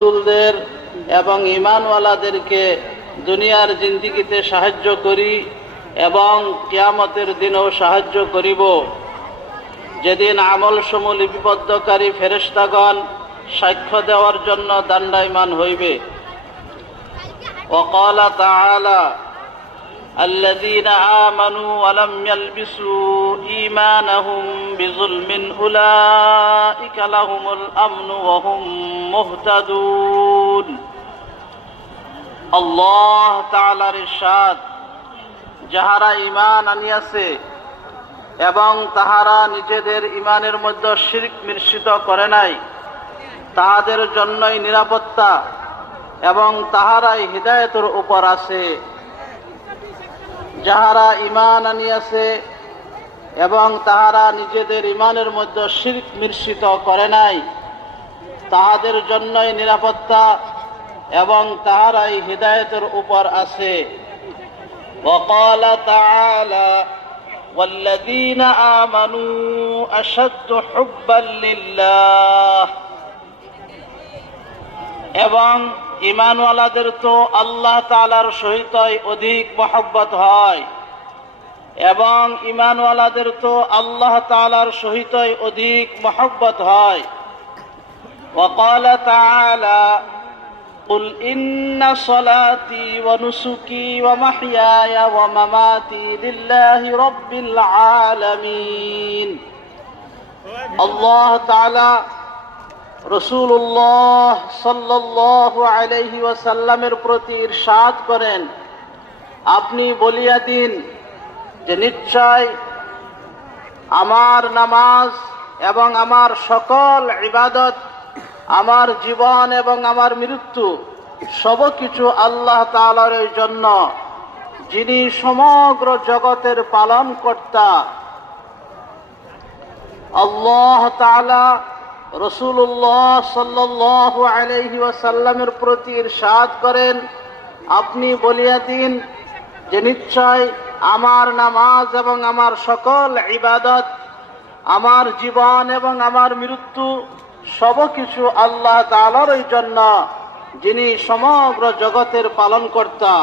রাসূলদের এবং ঈমানওয়ালাদেরকে দুনিয়ার জিন্দেগিতে সাহায্য করি এবং কিয়ামতের দিনেও সাহায্য করিব, যেদিন আমলসমূহ লিপিবদ্ধকারী ফেরেশতাগণ সাক্ষ্য দেওয়ার জন্য দণ্ডায়মান হইবে। وقال تعالى الذين آمنوا ولم يلبسوا إيمانهم بظلم أولئك لهم الأمن وهم مهتدون। আল্লাহ তাআলার ইরশাদ, যাহারা ঈমান আনিয়াছে এবং তাহারা নিজেদের ঈমানের মধ্যে শিরক মিশ্রিত করে নাই, তাহাদের জন্যই নিরাপত্তা এবং তাহারাই হিদায়াতের উপর আছে। যাহারা ঈমান আনিয়াছে এবং তাহারা নিজেদের ঈমানের মধ্যে শিরক মিশ্রিত করে নাই, তাহাদের জন্যই নিরাপত্তা এবং তাহারাই হিদায়াতের উপর আছে। وقال تعالى والذين آمنوا أشد حبا لله। এবং ঈমানওয়ালাদের তো আল্লাহ তাআলার সহিতই অধিক মহব্বত হয়, এবং ঈমানওয়ালাদের তো আল্লাহ তাআলার সহিতই অধিক মহব্বত হয়। وقال تعالى قل إن صلاتي ونسكي ومحياي ومماتي لله رب العالمين। আল্লাহ তাআলা রাসূলুল্লাহ সাল্লাল্লাহু আলাইহি ওয়াসাল্লামের প্রতি ইরশাদ করেন, আপনি বলিয়া দিন যে নিশ্চয় আমার নামাজ এবং আমার সকল ইবাদত, আমার জীবন এবং আমার মৃত্যু সবকিছু আল্লাহ তাআলার জন্য, যিনি সমগ্র জগতের পালনকর্তা। আল্লাহ তাআলা রাসূলুল্লাহ সাল্লাল্লাহু আলাইহি ওয়াসাল্লামের প্রতি ইরশাদ করেন, আপনি বলিয়া দিন যে নিশ্চয় আমার নামাজ এবং আমার সকল ইবাদত, আমার জীবন এবং আমার মৃত্যু সবকিছু আল্লাহ তাআলার জন্য, যিনি সমগ্র জগতের পালনকর্তা।